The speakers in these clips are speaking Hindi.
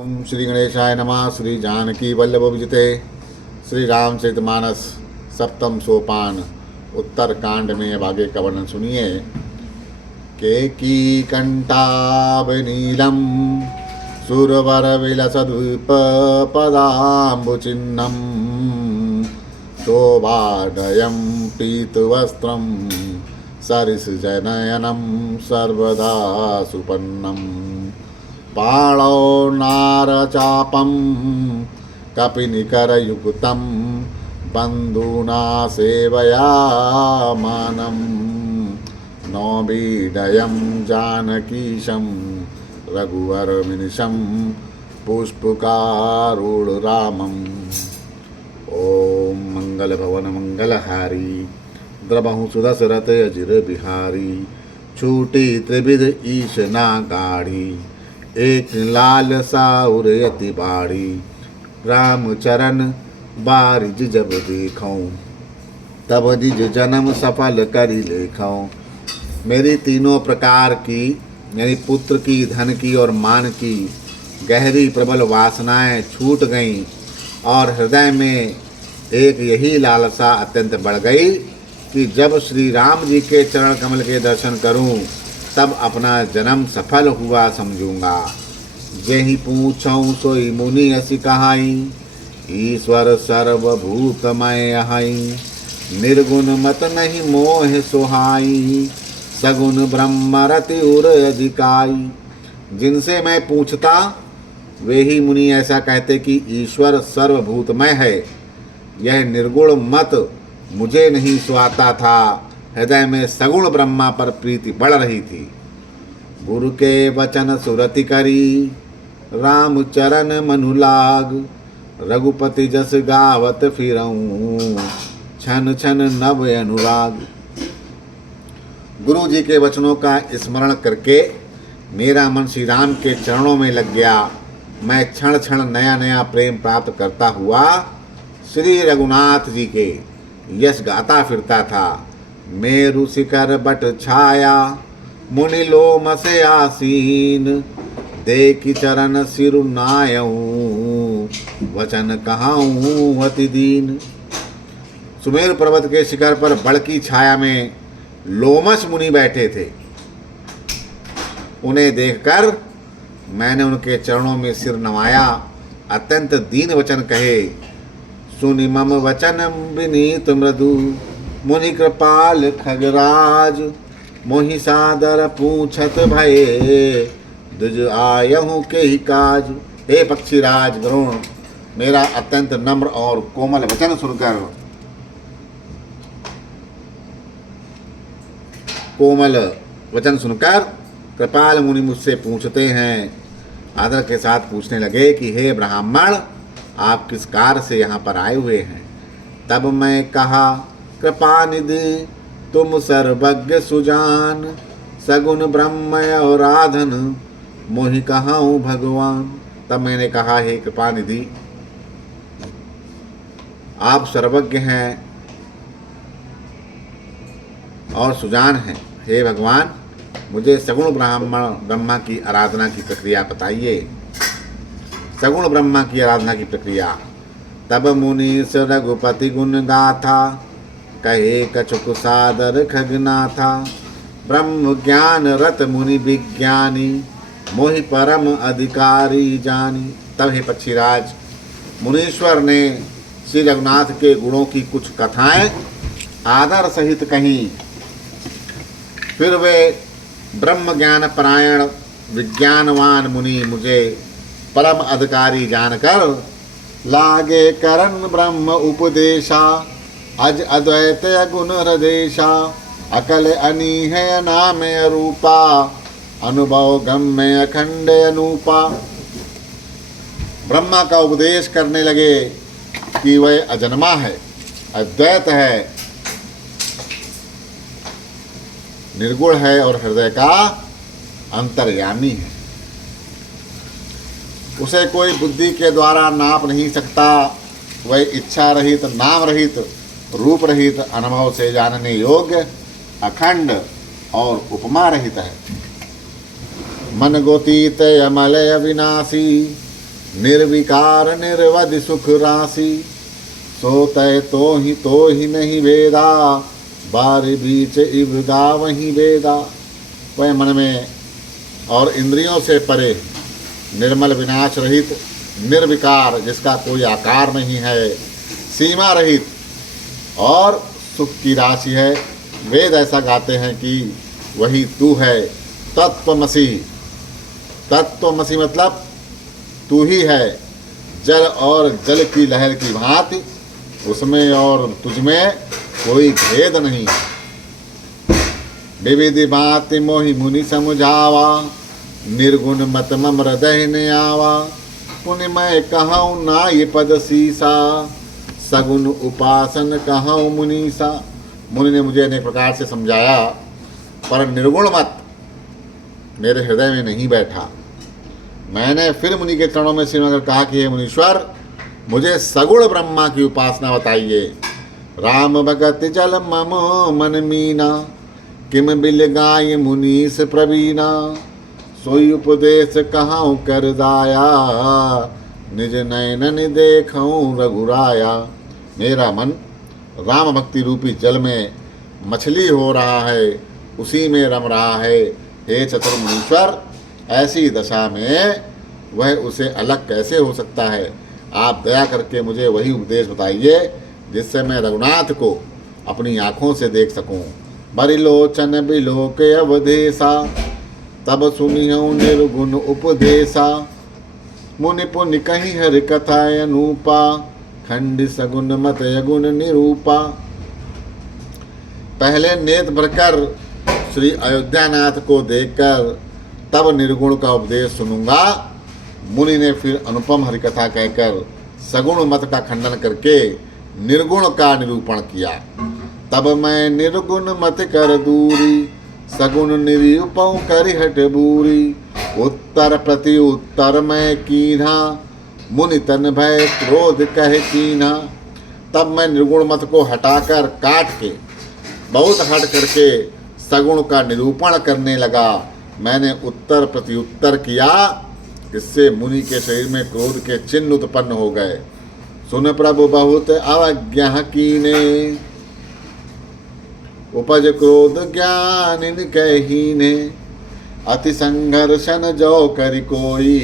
ओम श्री गणेशाय नमः। श्री जानकी वल्लभ विजिते श्री रामचरितमानस सप्तम सोपान उत्तर कांड में अब आगे का वर्णन सुनिए। केकी कंठावनीलम सुरवर विलसद्वीप पदाम्बुचिन्नम शोभाडयं पीतवस्त्रं सरिसजनयनं सर्वदा सुपन्नम् पाणौ नारचापं कपिनिकरयुक्तं बन्धुना सेवयामानं नौमीडयं जानकीशं रघुवरमिनिशं पुष्पकारूढरामम्। ॐ मंगलभवन मंगलहारी द्रबहु सुदशरथ अजिर बिहारी छूटी त्रिविध ईश ना गाढ़ी एक लाल साउर यति बाड़ी रामचरण बारिज जब देखऊं तब निज जन्म सफल करी लेखऊं। मेरी तीनों प्रकार की यानी पुत्र की, धन की और मान की गहरी प्रबल वासनाएं छूट गईं और हृदय में एक यही लालसा अत्यंत बढ़ गई कि जब श्री राम जी के चरण कमल के दर्शन करूं तब अपना जन्म सफल हुआ समझूंगा। जेहि पूछऊं सोई मुनि असी कहाई ईश्वर सर्वभूतमय अहाई निर्गुण मत नहीं मोह सुहाई सगुण ब्रह्म रति उर अधिकाई। जिनसे मैं पूछता वे ही मुनि ऐसा कहते कि ईश्वर सर्वभूतमय है। यह निर्गुण मत मुझे नहीं सुहाता था। हृदय में सगुण ब्रह्मा पर प्रीति बढ़ रही थी। गुरु के वचन सुरति करी राम चरण मनु लाग रघुपति जस गावत फिरऊं छन छन नव अनुराग। गुरु जी के वचनों का स्मरण करके मेरा मन श्री राम के चरणों में लग गया। मैं क्षण क्षण नया नया प्रेम प्राप्त करता हुआ श्री रघुनाथ जी के यश गाता फिरता था। मेरु शिखर बट छाया मुनि लोम से आसीन देखि चरण सिरु नायऊं वचन कहाऊं अति दीन। सुमेरु पर्वत के शिखर पर बड़की छाया में लोमश मुनि बैठे थे। उन्हें देखकर मैंने उनके चरणों में सिर नवाया, अत्यंत दीन वचन कहे। सुनि मम वचन विनीत मृदु मुनि कृपाल खगराज मोहि सादर पूछत भये दुज आयहु के ही काज। हे पक्षीराज वरुण, मेरा अत्यंत नम्र और कोमल वचन सुनकर कृपाल मुनि मुझसे पूछते हैं। आदर के साथ पूछने लगे कि हे ब्राह्मण, आप किस कार्य से यहाँ पर आए हुए हैं। तब मैं कहा, कृपा निधि तुम सर्वज्ञ सुजान सगुण ब्रह्म और राधन मोहि कहाऊं भगवान। तब मैंने कहा, हे कृपा निधि, आप सर्वज्ञ हैं और सुजान हैं। हे भगवान, मुझे सगुण ब्रह्मा की आराधना की प्रक्रिया बताइए। सगुण ब्रह्मा की आराधना की प्रक्रिया। तब मुनीश रघुपति गुण गाथा कहे कछुक सादर खगनाथा ब्रह्म ज्ञान रत मुनि विज्ञानी मोहि परम अधिकारी जानी। तब हे पक्षीराज, मुनीश्वर ने श्री रघुनाथ के गुणों की कुछ कथाएं आदर सहित कहीं। फिर वे ब्रह्म ज्ञान परायण विज्ञानवान मुनि मुझे परम अधिकारी जानकर लागे करन ब्रह्म उपदेशा अज अद्वैत गुण हृदेशा अकल अनीह नाम रूपा अनुभव गम्य अखंड अनूपा। ब्रह्मा का उपदेश करने लगे कि वह अजन्मा है, अद्वैत है, निर्गुण है और हृदय का अंतर्यामी है। उसे कोई बुद्धि के द्वारा नाप नहीं सकता। वह इच्छा रहित, नाम रहित, रूप रहित, अनुभव से जानने योग्य, अखंड और उपमा रहित है। मन गोतीत अमल अविनाशी निर्विकार निर्वधि सुख राशि, सोतय तो ही नहीं वेदा, बार बीच इवदा वही वेदा। वह मन में और इंद्रियों से परे, निर्मल विनाश रहित, निर्विकार जिसका कोई आकार नहीं है, सीमा रहित और सुख की राशि है। वेद ऐसा गाते हैं कि वही तू है, तत्वमसि। तत्वमसि मतलब तू ही है, जल और जल की लहर की भांति उसमें और तुझमें कोई भेद नहीं। विविधि भांति मोहि मुनि समझावा, निर्गुण मत मम हृदय ने आवा। पुण्य मैं कहूँ ना ये पद सीसा, सगुण उपासन कहूँ मुनीसा। मुनि ने मुझे अनेक प्रकार से समझाया, पर निर्गुण मत मेरे हृदय में नहीं बैठा। मैंने फिर मुनि के चरणों में सिर रखकर कहा कि हे मुनीश्वर, मुझे सगुण ब्रह्मा की उपासना बताइए। राम भगत जल मम मन मीना, किम बिल गाय मुनीस प्रवीणा। सोई उपदेश कहाँ कर दाया, निज नयन देखूं रघुराया। मेरा मन राम भक्ति रूपी जल में मछली हो रहा है, उसी में रम रहा है। हे चतुर मुनीश्वर, ऐसी दशा में वह उसे अलग कैसे हो सकता है। आप दया करके मुझे वही उपदेश बताइए जिससे मैं रघुनाथ को अपनी आँखों से देख सकूं। बरिलोचन बिलोक अवधेशा, तब सुनिहूँ निर्गुण उपदेशा। मुनि पुनि कहीं हरि कथा अनूपा, खंड सगुन मत यगुण निरूपा। पहले नेत्र भरकर श्री अयोध्यानाथ को देखकर तब निर्गुण का उपदेश सुनूंगा। मुनि ने फिर अनुपम हरिकथा कहकर सगुण मत का खंडन करके निर्गुण का निरूपण किया। तब मैं निर्गुण मत कर दूरी, सगुण निरूपौ करिहट बूरी। उत्तर प्रति उत्तर मैं कीन्हा, मुनि तन भय क्रोध कह कीन्हा। तब मैं निर्गुण मत को हटाकर काट के बहुत हट करके सगुण का निरूपण करने लगा। मैंने उत्तर प्रति उत्तर किया, इससे मुनि के शरीर में क्रोध के चिन्ह उत्पन्न हो गए। सुन प्रभु बहुत अवज्ञा कीने, उपज क्रोध ज्ञान इनके हीने। अति संघर्षण जो करि कोई,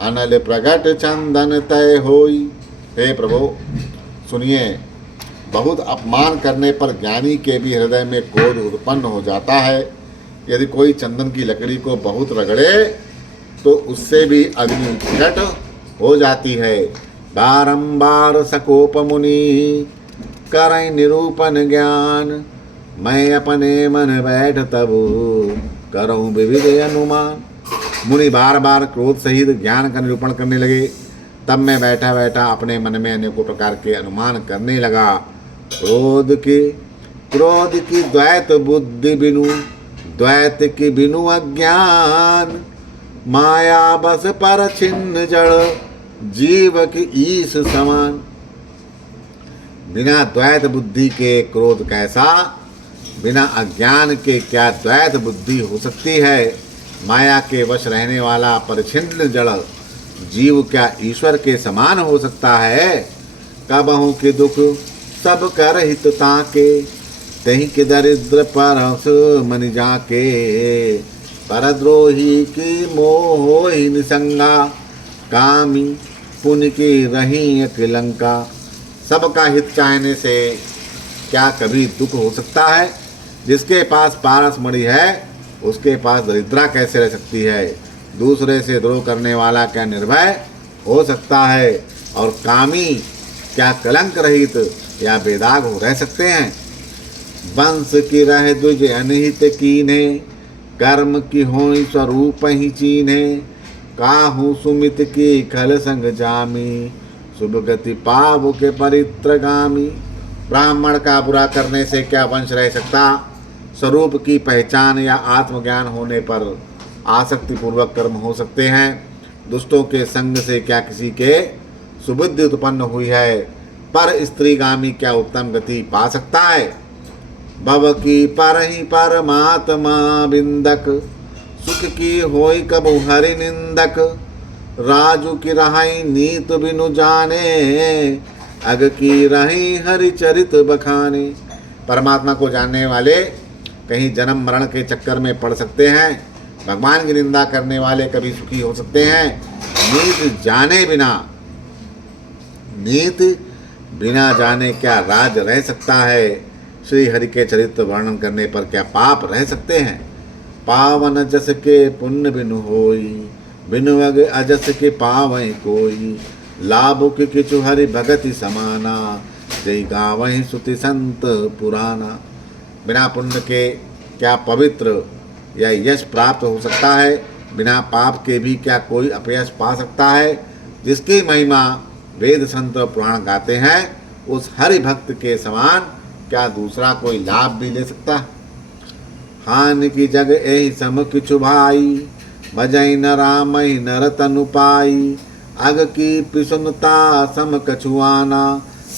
अनल प्रगट चंदन तय होई। हे प्रभु सुनिए, बहुत अपमान करने पर ज्ञानी के भी हृदय में क्रोध उत्पन्न हो जाता है। यदि कोई चंदन की लकड़ी को बहुत रगड़े तो उससे भी अग्नि प्रकट हो जाती है। बारंबार सकोप मुनि, करई निरूपण ज्ञान। मैं अपने मन बैठ तब, करऊँ विविध अनुमान। मुनि बार बार क्रोध सहित ज्ञान का निरूपण करने लगे। तब मैं बैठा बैठा अपने मन में अनेकों प्रकार के अनुमान करने लगा। क्रोध की द्वैत बुद्धि बिनु, द्वैत की बिनु अज्ञान। माया बस पर छिन्न जड़, जीव की ईश समान। बिना द्वैत बुद्धि के क्रोध कैसा, बिना अज्ञान के क्या द्वैत बुद्धि हो सकती है। माया के वश रहने वाला परिच्छिन्न जड़ जीव क्या ईश्वर के समान हो सकता है। कबहु के दुख सब कर हित ताके, तही के दरिद्र परस मन जाके। परद्रोही की मोह निसंगा, कामी पुण्य की रही अकिलंका। सबका हित चाहने से क्या कभी दुख हो सकता है। जिसके पास पारस मणि है उसके पास दरिद्रा कैसे रह सकती है। दूसरे से द्रोह करने वाला क्या निर्भय हो सकता है। और कामी क्या कलंक रहित या बेदाग हो रह सकते हैं। वंश की रह द्विज अनहित कीन्हे, कर्म की होई स्वरूप ही चीन्हे। काहू सुमित की खल संग जामी, शुभ गति पाव के परित्रगामी। ब्राह्मण का बुरा करने से क्या वंश रह सकता। स्वरूप की पहचान या आत्मज्ञान होने पर आसक्ति पूर्वक कर्म हो सकते हैं। दुष्टों के संग से क्या किसी के सुबुद्धि उत्पन्न हुई है। पर स्त्रीगामी क्या उत्तम गति पा सकता है। भव की पर ही परमात्मा बिंदक, सुख की होई कबु हरि निंदक। राजू की रहाई नीत बिनु जाने, अग की रही हरि चरित बखाने। परमात्मा को जानने वाले कहीं जन्म मरण के चक्कर में पड़ सकते हैं, भगवान की निंदा करने वाले कभी सुखी हो सकते हैं। नीत जाने बिना, नीत बिना जाने क्या राज रह सकता है? श्री हरि के चरित्र वर्णन करने पर क्या पाप रह सकते हैं? पावन जस के पुण्य बिनु होई, बिनु अग अजस के पावै कोई। लाभ के किचु हरि भगति समाना, जय गावहि सुति संत पुराना। बिना पुण्य के क्या पवित्र या यश प्राप्त हो सकता है? बिना पाप के भी क्या कोई अपयश पा सकता है? जिसकी महिमा वेद संत और पुराण गाते हैं, उस हरि भक्त के समान क्या दूसरा कोई लाभ भी ले सकता? हानि की जग एहि सम किछु भाई, भजई न रामई नर तनु पाई। अग की पिसुनता सम कछुआना,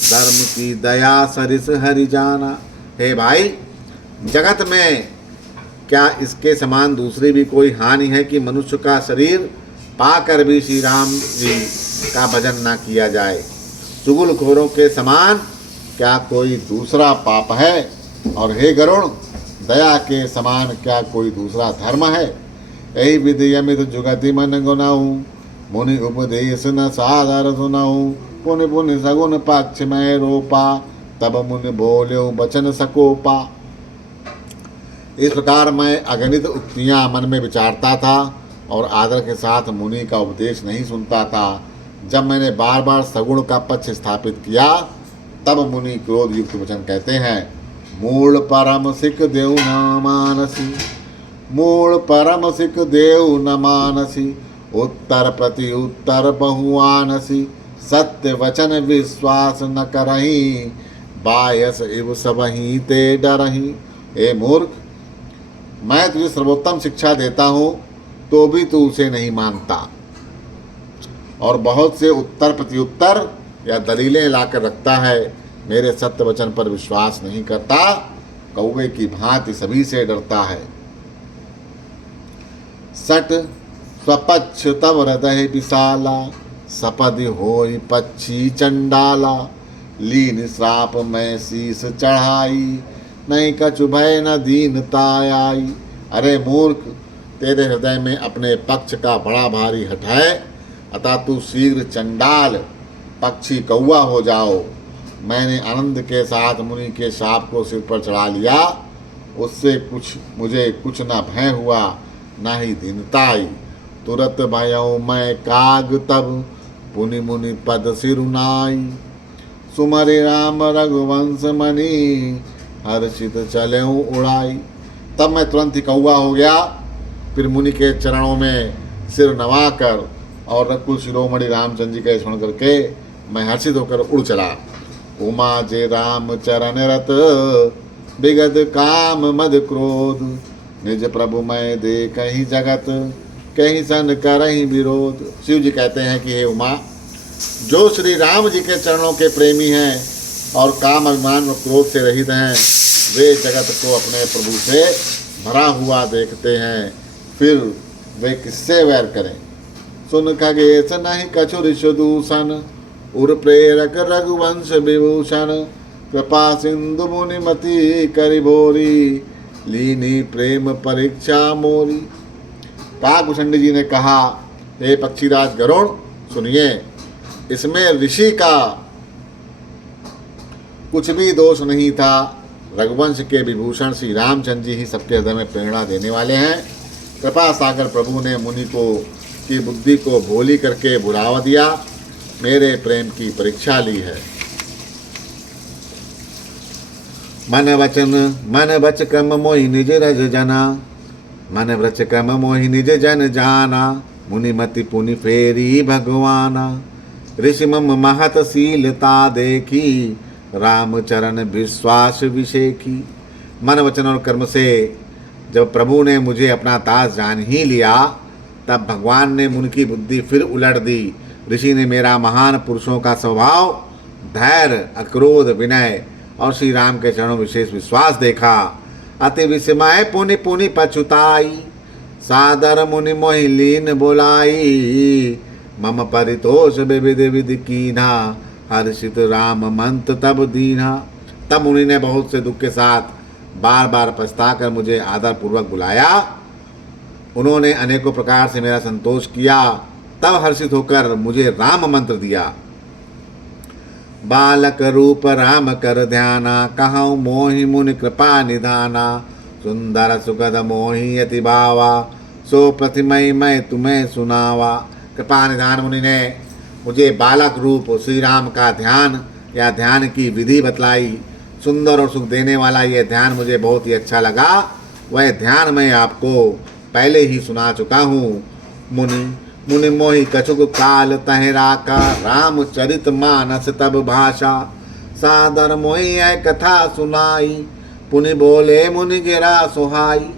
धर्म की दया सरिस हरि जाना। हे भाई, जगत में क्या इसके समान दूसरी भी कोई हानि है कि मनुष्य का शरीर पाकर भी श्री राम जी का भजन ना किया जाए? चुगलखोरों के समान क्या कोई दूसरा पाप है? और हे गरुण, दया के समान क्या कोई दूसरा धर्म है? यही विधि यमित जुगति मन गुनाऊ, मुनि उपदेश न सादर सुनाऊ। पुनि पुनि सगुन पक्ष में रोपा, तब मुनि बोल्यो बचन सकोपा। इस प्रकार मैं अगणित उक्तियां मन में विचारता था और आदर के साथ मुनि का उपदेश नहीं सुनता था। जब मैंने बार बार सगुण का पक्ष स्थापित किया, तब मुनि क्रोध युक्त वचन कहते हैं। मूल परम सिख देव न मानसी, मूल परम सिख देव न मानसी। उत्तर प्रति उत्तर बहुआनसी, सत्य वचन विश्वास न करही। बायस इव सबही ते डरही। ए मूर्ख, मैं तुझे सर्वोत्तम शिक्षा देता हूँ तो भी तू उसे नहीं मानता, और बहुत से उत्तर प्रत्युत्तर या दलीलें लाकर रखता है। मेरे सत्य वचन पर विश्वास नहीं करता, कौवे की भांति सभी से डरता है। सट स्वपक्ष तब हृदय विशाला, सपदि होई पक्षी चंडाला। लीन श्राप में शीस चढ़ाई, नहीं कछु भय न दीनता आई। अरे मूर्ख, तेरे हृदय में अपने पक्ष का बड़ा भारी हठ है, अतः तू शीघ्र चंडाल पक्षी कौवा हो जाओ। मैंने आनंद के साथ मुनि के शाप को सिर पर चढ़ा लिया, उससे मुझे कुछ न भय हुआ, न ही दीनता आई। तुरत भयऊ मैं काग तब, पुनि मुनि पद सिरुनाई। सुमरि राम रघुवंश मणि, हर्षित चलेऊ उड़ाई। तब मैं तुरंत ही कौवा हो गया, फिर मुनि के चरणों में सिर नवाकर और रघुकुल शिरोमणि रामचंद्र जी का स्मरण करके मैं हर्षित होकर उड़ चला। उमा जे राम चरण रत, विगत काम मद क्रोध। निज प्रभु मैं दे कहीं जगत, कहीं सन करहीं विरोध। शिव जी कहते हैं कि हे उमा, जो श्री राम जी के चरणों के प्रेमी हैं और काम अभिमान और क्रोध से रहित हैं, वे जगत को अपने प्रभु से भरा हुआ देखते हैं, फिर वे किससे वैर करें। सुन खगेश नहीं कछु ऋष दूषण, उर प्रेरक रघुवंश विभूषण। कृपा सिंधु मुनिमति करि भोरी, लीनी प्रेम परीक्षा मोरी। काकभूषण जी ने कहा, हे पक्षीराज गरुड़, सुनिए, इसमें ऋषि का कुछ भी दोष नहीं था। रघुवंश के विभूषण श्री रामचंद्र जी ही सबके हृदय में प्रेरणा देने वाले हैं। कृपा सागर प्रभु ने मुनि की बुद्धि को भोली करके बुलावा दिया, मेरे प्रेम की परीक्षा ली है। मन वच क्रम मोहि निज रज जना, मन व्रच क्रम मोहि निज जन जाना। मुनिमति पुनि फेरी भगवाना, ऋषि मम महत शीलता देखी। रामचरण विश्वास विषेखी। मन वचन और कर्म से जब प्रभु ने मुझे अपना दास जान ही लिया, तब भगवान ने मुनि की बुद्धि फिर उलट दी। ऋषि ने मेरा महान पुरुषों का स्वभाव, धैर्य, अक्रोध, विनय और श्री राम के चरणों विशेष विश्वास देखा। अति विस्मय पुनि पुनि पछुताई, सादर मुनि मोहि लीन बोलाई। मम परितोष विविध विधि कीन्हा, हर्षित राम मंत्र तब दीन्हा। तब मुनि ने बहुत से दुख के साथ बार बार पछता कर मुझे आदर पूर्वक बुलाया। उन्होंने अनेकों प्रकार से मेरा संतोष किया। तब हर्षित होकर मुझे राम मंत्र दिया। बालक रूप राम कर ध्याना, कहूँ मोहि मुनि कृपा निधाना। सुंदर सुखद मोहि अति भावा, सो प्रतिमय मैं तुम्हें सुनावा। कृपा निधान मुनि ने मुझे बालक रूप श्री राम का ध्यान या ध्यान की विधि बतलाई। सुंदर और सुख देने वाला यह ध्यान मुझे बहुत ही अच्छा लगा। वह ध्यान मैं आपको पहले ही सुना चुका हूँ। मुनि मुनि मोहि कछुक काल तहरा का, राम चरित मानस तब भाषा। सादर मोहि है कथा सुनाई, पुनि बोले मुनि गिरा सुहाई।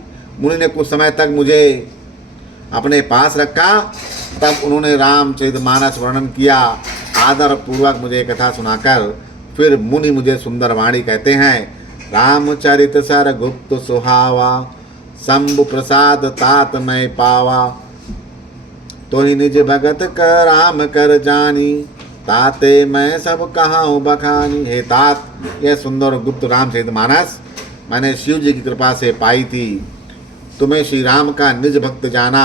मुनि ने कुछ समय तक मुझे अपने पास रखा। तब उन्होंने रामचरित मानस वर्णन किया। आदर पूर्वक मुझे कथा सुनाकर फिर मुनि मुझे सुंदर वाणी कहते हैं। रामचरित सर गुप्त सुहावा, शंभु प्रसाद तात मैं पावा। तो ही निज भगत कर राम कर जानी, ताते मैं सब कहाऊँ बखानी। हे तात, यह सुंदर गुप्त रामचरित मानस मैंने शिव जी की कृपा से पाई थी। तुम्हें श्री राम का निज भक्त जाना,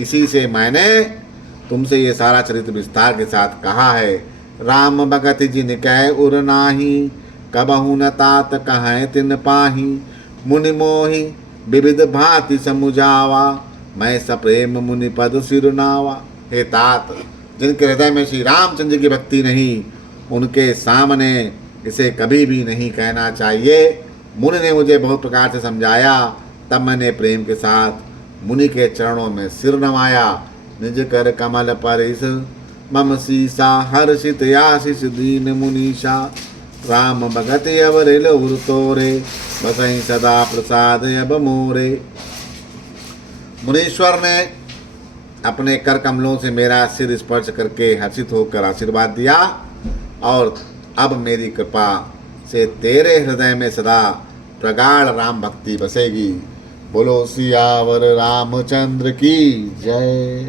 इसी से मैंने तुमसे ये सारा चरित्र विस्तार के साथ कहा है। राम भगत जिन कह उर नाही, कबहु न तात कहें तिन पाही। मुनि मोहि विविध भांति समुझावा, मैं सप्रेम मुनि पद सिरनावा। हे तात, जिनके हृदय में श्री रामचंद्र की भक्ति नहीं, उनके सामने इसे कभी भी नहीं कहना चाहिए। मुनि ने मुझे बहुत प्रकार से समझाया। तब मैंने प्रेम के साथ मुनि के चरणों में सिर नवाया। निज कर कमल परिस मम सीसा, हर्षित आशीष दीन मुनीषा। राम भगत अवरिल उर तोरे, बसहि सदा प्रसाद अब मोरे। मुनीश्वर ने अपने कर कमलों से मेरा सिर स्पर्श करके हर्षित होकर आशीर्वाद दिया। और अब मेरी कृपा से तेरे हृदय में सदा प्रगाढ़ राम भक्ति बसेगी। बोलो सियावर रामचंद्र की जय।